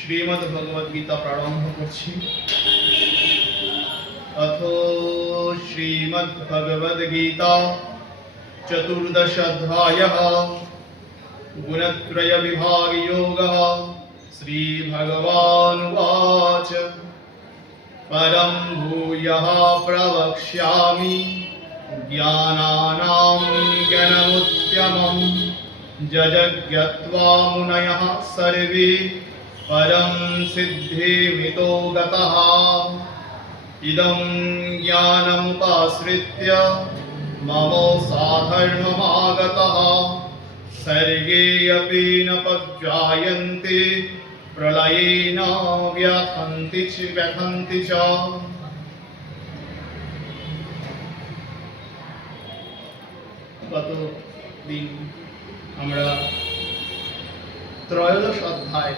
শ্রীমদ্ভগবদ্গীতা প্রারম্ভ করছি। অথ শ্রীমদ্ভগবদ্গীতা চতুর্দশ অধ্যায়ঃ গুণত্রয় বিভাগ যোগঃ। শ্রীভগবানুবাচ পরম ভূয়ঃ প্রবক্ষ্যামি জ্ঞানানাং জ্ঞানमुत्तमम् যজ্ঞত্বা মুনয়ঃ সর্বে পরম সিদ্ধিমিতো গতঃ। ইদং জ্ঞানमुपाश्रित्य মম সাধর্মমাগতঃ। सर्गे अपि न पज्जायन्ते प्रलये न व्यथन्ति च। গতদিন আমরা ত্রয়োদশ অধ্যায়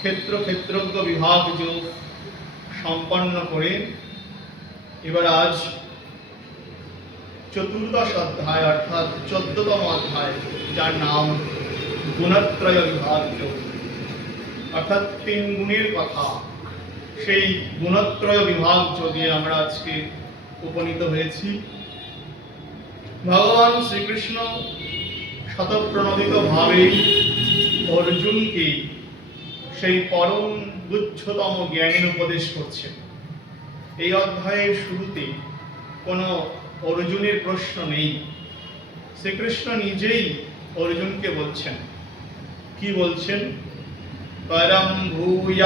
ক্ষেত্রজ্ঞ বিভাগ যোগ সম্পন্ন করে এবার আজ চতুর্দশ অধ্যায় অর্থাৎ 14তম অধ্যায়, যার নাম গুণত্রয় বিভাগ যোগ, অর্থাৎ তিন গুণের কথা। সেই গুণত্রয় বিভাগ যোগে আমরা আজকে উপনীত হয়েছি। ভগবান শ্রীকৃষ্ণ শতপ্রণোদিত ভাবে অর্জুনকে সেই পরম গুচ্ছতম জ্ঞানের উপদেশ করছেন। এই অধ্যায়ের শুরুতে কোনো অর্জুনের প্রশ্ন নেই। শ্রীকৃষ্ণ নিজেই অর্জুনকে বলছেন, কি বলছেন? পরম ভূয়ঃ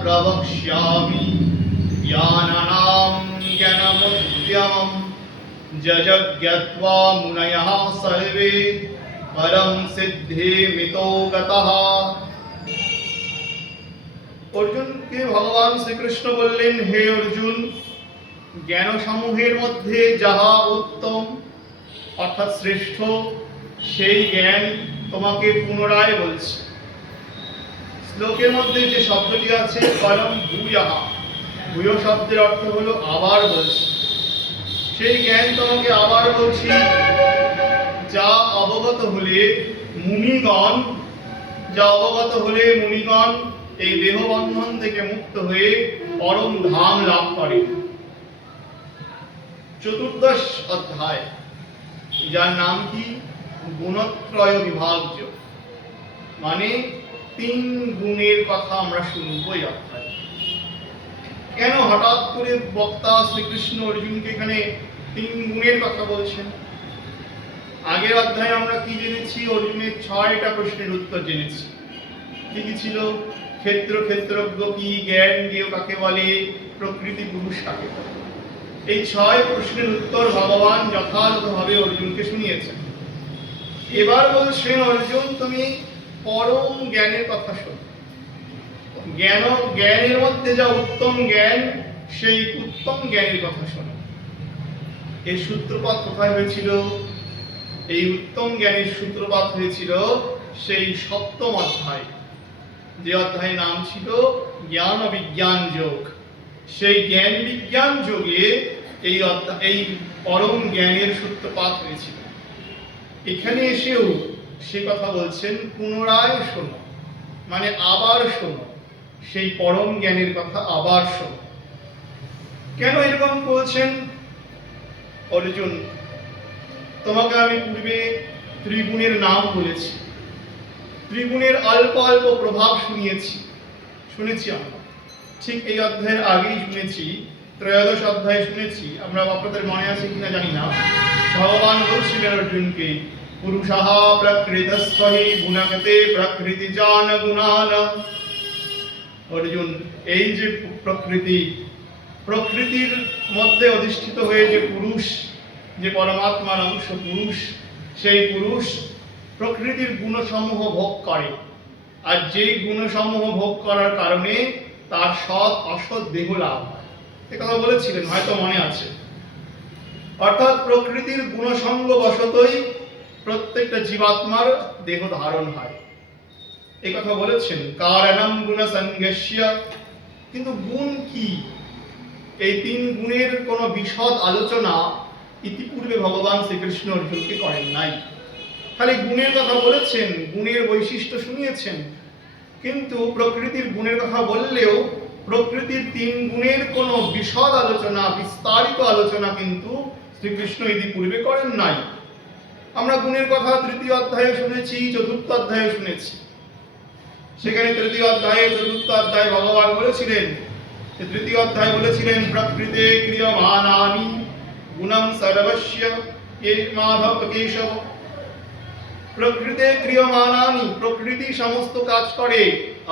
প্রবক্ষ্যামি জ্ঞানানাং জ্ঞানमुत्तमम् যজ্ঞত্বা মুনয়ঃ সর্বে পরম সিদ্ধিমিতো গতঃ। অর্জুনকে ভগবান শ্রীকৃষ্ণ বললেন, হে অর্জুন, জ্ঞান সমূহের মধ্যে যাহা উত্তম অর্থাৎ শ্রেষ্ঠ, সেই জ্ঞান তোমাকে পুনরায় বলছি। শ্লোকের মধ্যে যে শব্দটি আছে পরম ভূয়ঃ, ভূয় শব্দের অর্থ হলো আবার বলছি। সেই জ্ঞান তোমাকে আবার বলছি, যা অবগত হলে মুনিগণ এই দেহবন্ধন থেকে মুক্ত হয়ে পরম ধাম লাভ করে। চতুর্দশ অধ্যায়, যার নাম কি? গুণত্রয় বিভাগ যোগ, মানে তিন গুণের কথা আমরা শুনব এই অধ্যায়। কেন হঠাৎ করে বক্তা শ্রীকৃষ্ণ অর্জুনকে এখানে তিন গুণের কথা বলছেন? আগের অধ্যায়ে আমরা কি জেনেছি? অর্জুনের 6টা প্রশ্নের উত্তর জেনেছি। কি কি ছিল? ক্ষেত্রজ্ঞ কি, জ্ঞান জ্ঞেয় কাকে বলে, প্রকৃতি পুরুষ কাকে বলে। এই 6 প্রশ্নের উত্তর ভগবান যথাযথভাবে অর্জুনকে শুনিয়েছেন। এবার বলছেন, অর্জুন তুমি পরম জ্ঞানের কথা শোনো। জ্ঞানের মধ্যে যা উত্তম জ্ঞান, সেই উত্তম জ্ঞানের কথা শোনো। এর সূত্রপাত কোথায় হয়েছিল? এই উত্তম জ্ঞানের সূত্রপাত হয়েছিল সেই 7ম অধ্যায়, যে অধ্যায়ের নাম ছিল জ্ঞান বিজ্ঞান যোগ। সেই জ্ঞান বিজ্ঞান যোগে এই পরম জ্ঞানের সূত্রপাত হয়েছিল। এখানে এসেও সে কথা বলছেন, পুনরায় শোনো, মানে আবার শোনো, সেই পরম জ্ঞানের কথা আবার শোনো। কেন এরকম বলছেন? অর্জুন, তোমাকে আমি পূর্বে ত্রিগুণের নাম বলেছি, ত্রিগুণের অল্প অল্প প্রভাব শুনেছি আমরা। ঠিক এই অধ্যায়ের আগেই শুনেছি, ত্রয়োদশ অধ্যায়ে শুনেছি। আমরা আপনাদের মনে আছে কিনা জানি না। ভগবান বলছিলেন অর্জুনকে, পুরুষাঃ প্রকৃতস্থহি গুণগতে প্রকৃতিজান গুণান। অর্জুন, এই যে প্রকৃতির মধ্যে অধিষ্ঠিত হয়ে যে পুরুষ, যে পরমাত্মার অংশ পুরুষ, সেই পুরুষ প্রকৃতির গুণসমূহ ভোগ করে। আর যেই গুণসমূহ ভোগ করার কারণে তার সৎ অসৎ দেহ লাভ হয়। এ কথা বলেছিলেন, হয়তো মনে আছে। অর্থাৎ প্রকৃতির গুণসঙ্গ বশতই প্রত্যেকটা জীবাত্মার দেহ ধারণ হয়। এই কথা বলেছেন, কারণম গুণ সংজ্ঞস্য। কিন্তু গুণ কি? এই তিন গুণের কোনো বিশদ আলোচনা ইতিপূর্বে ভগবান শ্রীকৃষ্ণ অর্জুনকে করেন নাই। খালি গুণের কথা বলেছেন, গুণের বৈশিষ্ট্য শুনিয়েছেন, কিন্তু প্রকৃতির গুণের কথা বললেও প্রকৃতির 3 গুণের কোনো বিশদ আলোচনা, বিস্তারিত আলোচনা কিন্তু শ্রীকৃষ্ণ ইতিপূর্বে করেন নাই। আমরা গুণের কথা 3য় অধ্যায়ে শুনেছি, 4র্থ অধ্যায়ে শুনেছি। সেখানে 3য় অধ্যায়ে 4র্থ অধ্যায়ে ভগবান বলেছিলেন, 3য় অধ্যায় বলেছিলেন প্রকৃতে ক্রিয়মানানি গুণম সর্বস্য কে মাধব কেশব। প্রকৃতে ক্রিয়মানানি, প্রকৃতি সমস্ত কাজ করে,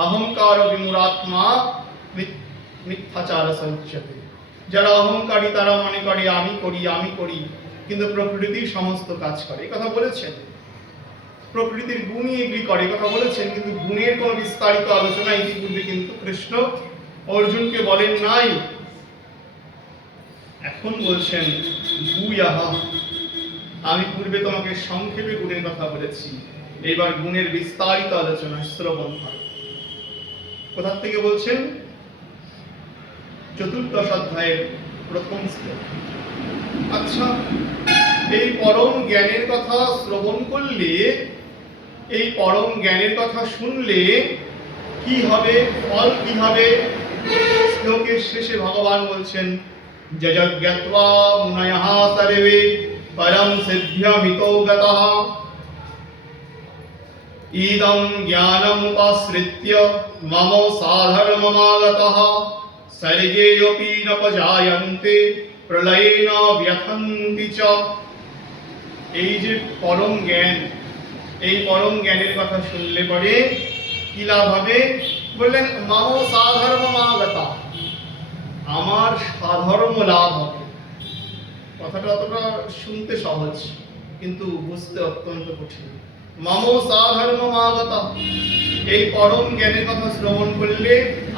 অহংকার বিমূঢ়াত্মা মিথ্যাচার সঞ্চতে। যারা অহংকারী তারা মনে করে আমি করি আমি করি, কিন্তু প্রকৃতি সমস্ত কাজ করে, এই কথা বলেছেন। প্রকৃতির গুণই এগুলি করে, কথা বলেছেন, কিন্তু গুণের কোনো বিস্তারিত আলোচনা ইতিপূর্বে কিন্তু কৃষ্ণ অর্জুনকে বলেন নাই। এখন বলছেন ভূয়ঃ, আমি পূর্বে তোমাকে সংক্ষেপে গুণের কথা বলেছি, এবার গুণের বিস্তারিত আলোচনা শ্রবণ হয়। কোথা থেকে বলছেন? 4র্দশ অধ্যায়ের 1ম শ্লোক। আচ্ছা, এই পরম জ্ঞানের কথা শ্রবণ করলে, এই পরম জ্ঞানের কথা শুনলে কি হবে, ফল কি হবে? শ্লোকের শেষে ভগবান বলছেন যজ্ঞত্বা মুনয়ঃ সর্বে পরম সিদ্ধ্যমিতো গতঃ ইদং জ্ঞানমুপাশ্রিত্য মম সাধর্মমাগতঃ সর্গেऽপি ন পজায়ন্তে প্রলয়েন ব্যথন্তি চ। এই যে পরম জ্ঞান, এই পরম জ্ঞানের কথা শুনলে পরে কি লাভ হবে? বললেন মম সাধর্মমাগতঃ, আমার সাধর্ম লাভ হবে। কথাটা অতটা শুনতে সহজ, কিন্তু বুঝতে অত্যন্ত কঠিন। মম সাধর্মমাগতঃ, এই পরম জ্ঞানের কথা শ্রবণ করলে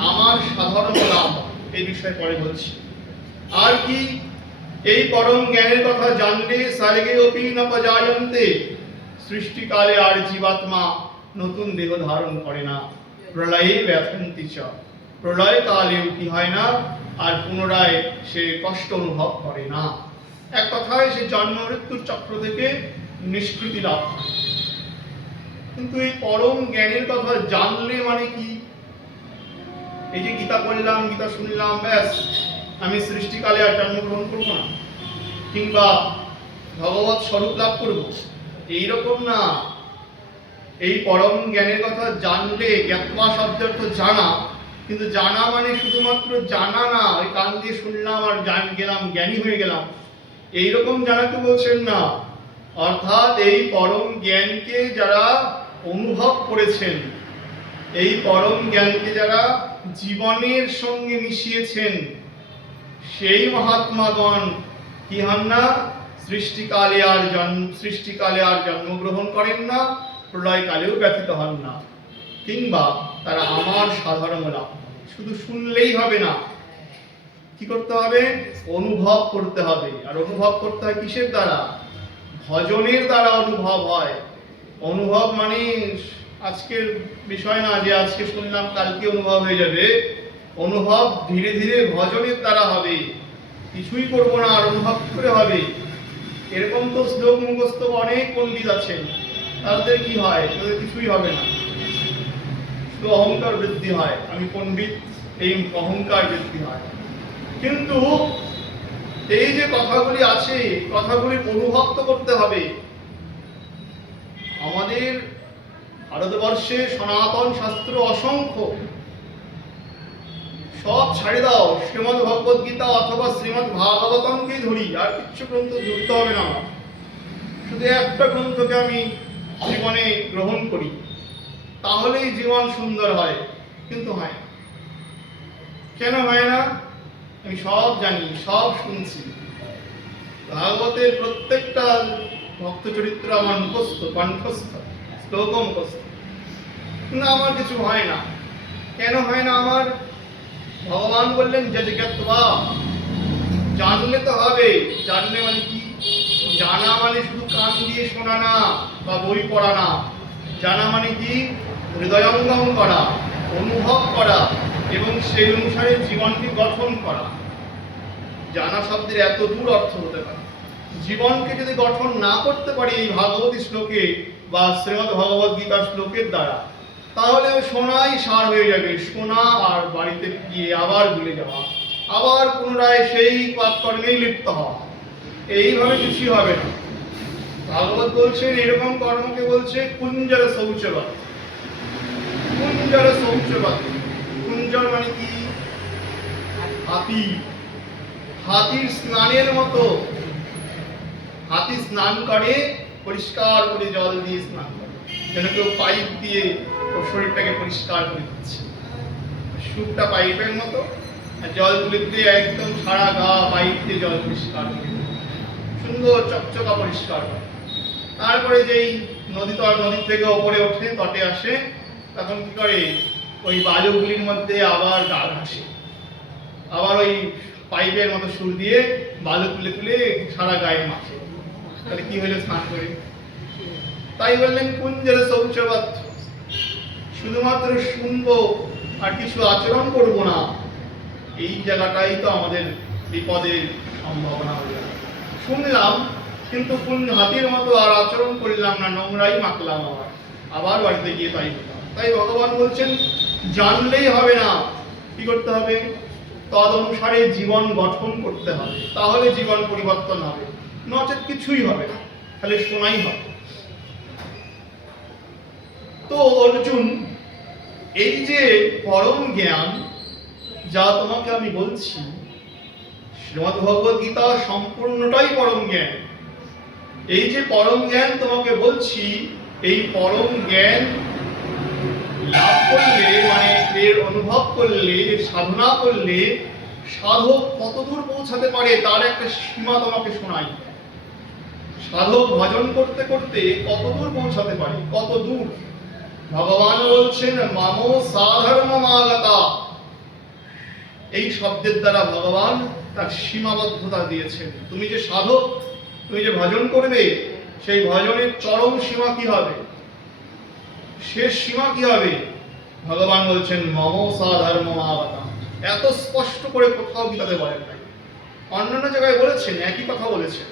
আমার সাধর্ম লাভ হবে, এই বিষয়ে পরে বলছি। আর কি? এই পরম জ্ঞানের কথা জানলে সর্গেঅপি ন পজায়ন্তে, সৃষ্টিকালে আর জীবাত্মা নতুন দেহ ধারণ করে না। প্রলয়ে ব্যথন্তি চ, প্রলয় কালেও কি হয় না, আর পুনরায় সে কষ্ট অনুভব করে না। এক কথায় সে জন্ম মৃত্যুর চক্র থেকে নিষ্কৃতি লাভ করে। কিন্তু এই পরম জ্ঞানের কথা জানলে মানে কি? এই যে গীতা পড়লাম, গীতা শুনলাম, ব্যাস আমি সৃষ্টিকালে আর জন্মগ্রহণ করবো না, কিংবা ভগবৎ স্বরূপ লাভ করব, এইরকম না। এই পরম জ্ঞানের কথা জানলে, জ্ঞাত্বা শব্দের অর্থ জানা, কিন্তু জানা মানে শুধুমাত্র জানা না, ওই কান দিয়ে শুনলাম আর গেলাম, জ্ঞানী হয়ে গেলাম, এইরকম জানাকে বলছেন না। অর্থাৎ এই পরম জ্ঞানকে যারা অনুভব করেছেন, এই পরম জ্ঞানকে যারা জীবনের সঙ্গে মিশিয়েছেন, সেই মহাত্মাগণ কি হন না? সৃষ্টিকালে আর জন্মগ্রহণ করেন না, প্রলয়কালেও ব্যথিত হন না, কিংবা তারা আমার সাধারণ লাভ। শুধু শুনলেই হবে না, কি করতে হবে? অনুভব করতে হবে। আর অনুভব করতে হয় কিসের দ্বারা? ভজনের দ্বারা অনুভব হয়। অনুভব মানে আজকের বিষয় না যে আজকে শুনলাম কালকে অনুভব হয়ে যাবে। অনুভব ধীরে ধীরে ভজনের দ্বারা হবে। কিছুই করবো না আর অনুভব করে হবে, এরকম তো শ্লোক মুখস্থ অনেক পণ্ডিত আছেন, তাদের কি হয়? তাদের কিছুই হবে না, শুধু অহংকার বৃদ্ধি হয়, আমি পণ্ডিত, এই অহংকার বৃদ্ধি হয়। কিন্তু এই যে কথাগুলি আছে, কথাগুলির অনুভব তো করতে হবে। আমাদের ভারতবর্ষে সনাতন শাস্ত্র অসংখ্য, সব ছাড়ে দাও, শ্রীমদ্ ভগবদ গীতা অথবা শ্রীমদ্ ভাগবতমকেই ধরি, আর কিছু গ্রন্থ ধরতে হবে না। শুধু একটা গ্রন্থকে আমি জীবনে গ্রহণ করি, তাহলেই জীবন সুন্দর হয়। কিন্তু হয় না। কেন হয় না? আমি সব জানি, সব শুনছি, ভাগবতের প্রত্যেকটা ভক্ত চরিত্র আমার মুখস্থ, কণ্ঠস্থ, শ্লোক মুখস্থ, কিন্তু আমার কিছু হয় না। কেন হয় না আমার? ভগবান বললেন যজ্ঞত্বা, জানলে তো হবে। জানলে মানে কি? জানা মানে শুধু কান দিয়ে শোনা না বা বই পড়া না। জানা মানে কি? হৃদয়ঙ্গম করা, অনুভব করা এবং সেই অনুসারে জীবনকে গঠন করা। জানা শব্দের এত দূর অর্থ হতে পারে। জীবনকে যদি গঠন না করতে পারি এই ভাগবতী শ্লোকে বা শ্রীমদ্ ভগবদ গীতার শ্লোকের দ্বারা, তাহলে সোনাই সার হয়ে যাবে। সোনা আর বাড়িতে গিয়ে আবার ভুলে যাওয়া, আবার পুনরায় সেই পাপকর্মেই লিপ্ত হওয়া, এইভাবে কিছুই হবে না। ভাগবত বলছেন এরকম কর্মকে বলছে কুঞ্জর শৌচবাদ। কুঞ্জর শৌচবাদ, কুঞ্জর মানে কি? হাতি। হাতির স্নানের মতো। হাতি স্নান করে পরিষ্কার করে জল দিয়ে স্নান করে, যেন কেউ পাইপ দিয়ে ওর শরীরটাকে পরিষ্কার করে দিচ্ছে। সুপটা পাইপের মতো, আর জল তুলে তুলে একদম সারা গা পাইপ দিয়ে জল পরিষ্কার করে সুন্দর চকচকা পরিষ্কার করে। তারপরে যেই নদী থেকে ওপরে ওঠে, তটে আসে, তখন কি করে? ওই বালুগুলির মধ্যে আবার গা ঘাসে, আবার ওই পাইপের মতো সুর দিয়ে বালু তুলে তুলে সারা গায়ে মাখে। তাহলে কি হলো? স্নান করে। তাই বললেন কুঞ্জের শৌচবাদ। শুধুমাত্র শুনবো আর কিছু আচরণ করব না, এই জায়গাটাই তো আমাদের বিপদের সম্ভাবনা হয়ে যায়। শুনলাম কিন্তু কোন হাতির মতো আর আচরণ করলাম না, নোংরাই মাখলাম, আবার বাড়িতে গিয়ে তাই হতাম। তাই ভগবান বলছেন জানলেই হবে না, কি করতে হবে? তদ অনুসারে জীবন গঠন করতে হবে, তাহলে জীবন পরিবর্তন হবে, নচেত কিছুই হবে না, খালি শোনাই হবে। তো অর্জুন, এই যে পরম জ্ঞান যা তোমাকে আমি বলছি, শ্রীমদ্ ভগবদ গীতা সম্পূর্ণটাই পরম জ্ঞান। এই যে পরম জ্ঞান তোমাকে বলছি, এই পরম জ্ঞান লাভ করলে, মানে এর অনুভব করলে, এর সাধনা করলে সাধক কতদূর পৌঁছাতে পারে তার একটা সীমা তোমাকে শোনাই। সাধক ভজন করতে করতে কতদূর পৌঁছাতে পারে, কত দূর। ভগবান বলছেন মামো সাধর্মমাগতা। এই শব্দের দ্বারা ভগবান তার সীমাবদ্ধতা দিয়েছেন। তুমি যে সাধক, তুমি যে ভজন করবে, সেই ভজনের চরম সীমা কি হবে, শেষ সীমা কি হবে? ভগবান বলছেন মমো সাধর্মমাগতা। এত স্পষ্ট করে কোথাও গীতাতে বলেন নাই। অন্যান্য জায়গায় বলেছেন, একই কথা বলেছেন।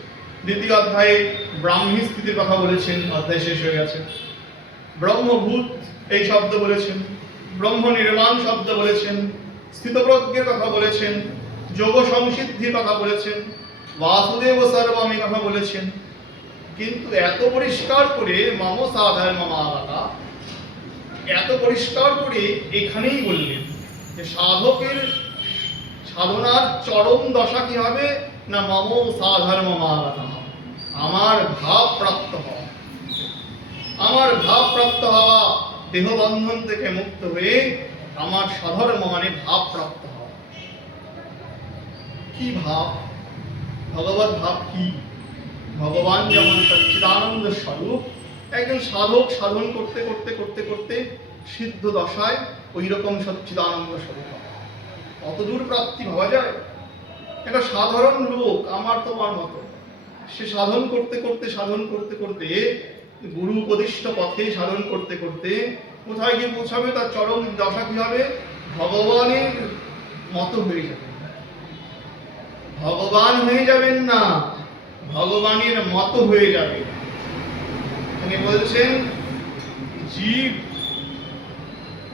দ্বিতীয় অধ্যায়ে ব্রাহ্মী স্থিতির কথা বলেছেন, অধ্যায় শেষ হয়ে গেছে। ব্রহ্মভূত এই শব্দ বলেছেন, ব্রহ্ম নির্মাণ শব্দ বলেছেন, স্থিতপ্রজ্ঞের কথা বলেছেন, যোগ সংসিদ্ধির কথা বলেছেন, বাসুদেব সর্বম এই কথা বলেছেন। কিন্তু এত পরিষ্কার করে মম সাধর্মমাগতা, এত পরিষ্কার করে এখানেই বললেন যে সাধকের সাধনার চরম দশা কি হবে না, মম সাধর্মমাগতা, আমার ভাব প্রাপ্ত হওয়া। আমার ভাব প্রাপ্ত হওয়া, দেহবন্ধন থেকে মুক্ত হয়ে আমার সাধর্ম মানে ভাব প্রাপ্ত হওয়া। কি ভাব? ভগবত ভাব কি? ভগবান যেমন সচ্চিদানন্দ স্বরূপ, একজন সাধক সাধন করতে করতে করতে করতে সিদ্ধ দশায় ওই রকম সচ্চিদানন্দ স্বরূপ হয়। কতদূর প্রাপ্তি ভাবা যায়? একটা সাধারণ লোক আমার তোমার মতো, সে সাধন করতে করতে সাধন করতে করতে গুরু উপদিষ্ট পথে সাধন করতে করতে কোথায় গিয়ে পৌঁছাবে? তার চরম দশা কি হবে? ভগবানের মতো হয়ে যাবে। ভগবান হয়ে যাবেন না, ভগবানের মতো হয়ে যাবে। তিনি বলছেন জীব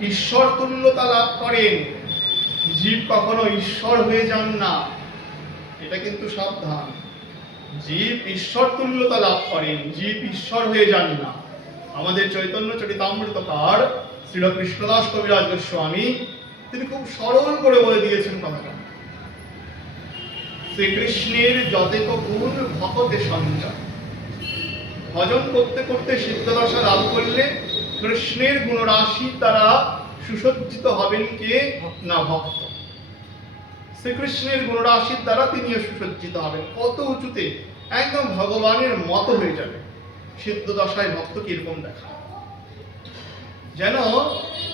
ঈশ্বর তুল্যতা লাভ করেন, জীব কখনো ঈশ্বর হয়ে যান না, এটা কিন্তু সাবধান। জীব ঈশ্বর তুল্যতা লাভ করেন, জীব ঈশ্বর হয়ে যান না। আমাদের চৈতন্য চরিতামৃতকার শ্রীল কৃষ্ণদাস কবিরাজ গোস্বামী তিনি খুব সরল করে বলে দিয়েছেন কথাটা। শ্রীকৃষ্ণের যতেক গুণ ভকতে সঞ্চয়। ভজন করতে করতে সিদ্ধদশা লাভ করলে কৃষ্ণের গুণরাশি দ্বারা সুসজ্জিত হবেন কে না, ভক্ত। শ্রীকৃষ্ণের গুণরাশির দ্বারা তিনিও সুসজ্জিত হবেন। কত উঁচুতে, একদম ভগবানের মতো হয়ে যাবে। সিদ্ধ দশায় ভক্ত কিরকম দেখা, যেন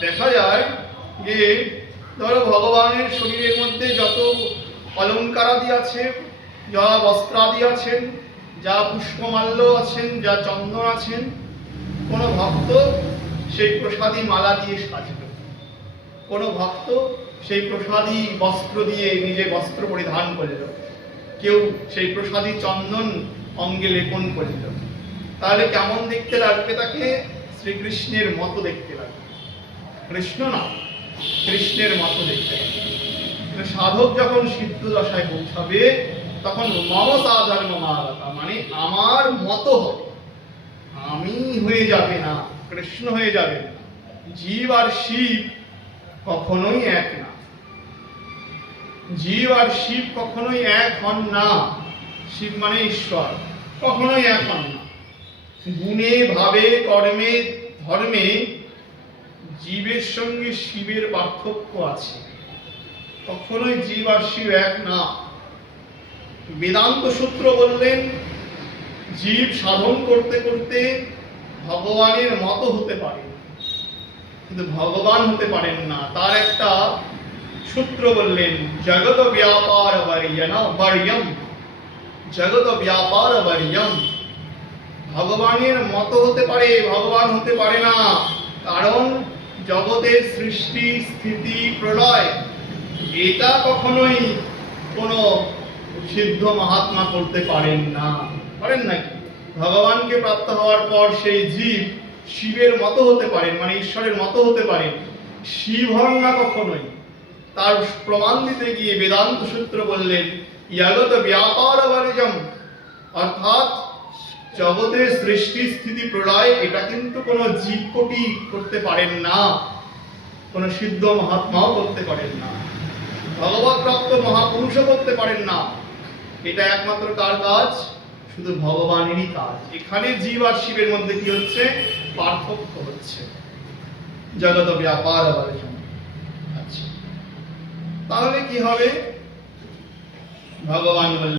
দেখা যায় যে ধরো ভগবানের শরীরের মধ্যে যত অলঙ্কারাদি আছে, যা বস্ত্রাদি আছেন, যা পুষ্পমাল্য আছেন, যা চন্দন আছেন, কোনো ভক্ত সেই প্রসাদী মালা দিয়ে সাজবে, কোনো ভক্ত সেই প্রসাদী বস্ত্র দিয়ে নিজে বস্ত্র পরিধান করল, কেউ সেই প্রসাদী চন্দন অঙ্গে লেপন করল। তাহলে কেমন দেখতে লাগবে? তাকে শ্রীকৃষ্ণের মতো দেখতে লাগবে। কৃষ্ণ না, কৃষ্ণের মতো দেখতে হবে। সাধক যখন সিদ্ধ দশায় পৌঁছাবে তখন মম সাধর্ম মাগতা, মানে আমার মতো হবে, আমি হয়ে যাবে না, কৃষ্ণ হয়ে যাবে না। জীব আর শিব কখনোই এক না, জীব আর শিব কখনোই এক হন না। শিব মানে ঈশ্বর, কখনোই এক হন না। গুণে, ভাবে, কর্মে, ধর্মে জীবের সঙ্গে শিবের পার্থক্য আছে, কখনোই জীব আর শিব এক না। বেদান্ত সূত্র বললেন জীব সাধন করতে করতে ভগবানের মতো হতে পারে, কিন্তু ভগবান হতে পারেন না। তার একটা সূত্র বললেন, জগত ব্যাপার বর্যম, জগত ব্যাপার বর্যম। ভগবানের মতো হতে পারে, ভগবান হতে পারে না। কারণ জগতের সৃষ্টি, স্থিতি, প্রলয় এটা কখনোই কোনো সিদ্ধ মহাত্মা করতে পারেন না। পারেন নাকি? ভগবানকে প্রাপ্ত হওয়ার পর সেই জীব শিবের মতো হতে পারেন, মানে ঈশ্বরের মতো হতে পারেন, শিব হন না কখনোই। তার প্রমাণ দিতে গিয়ে বেদান্ত সূত্র বললেন জগত ব্যাপার বর্জম, অর্থাৎ জগতের সৃষ্টি, স্থিতি, প্রলয় এটা কিন্তু কোনো জীব কোটি করতে পারেন না, কোনো সিদ্ধ মহাত্মাও করতে পারেন না, ভগবত প্রাপ্ত মহাপুরুষও করতে পারেন না। এটা একমাত্র কার কাজ? শুধু ভগবানেরই কাজ। এখানে জীব আর শিবের মধ্যে কি হচ্ছে? পার্থক্য হচ্ছে। জগত ব্যাপার বর্জম। আচ্ছা, তাহলে কি হবে? ভগবান বললেন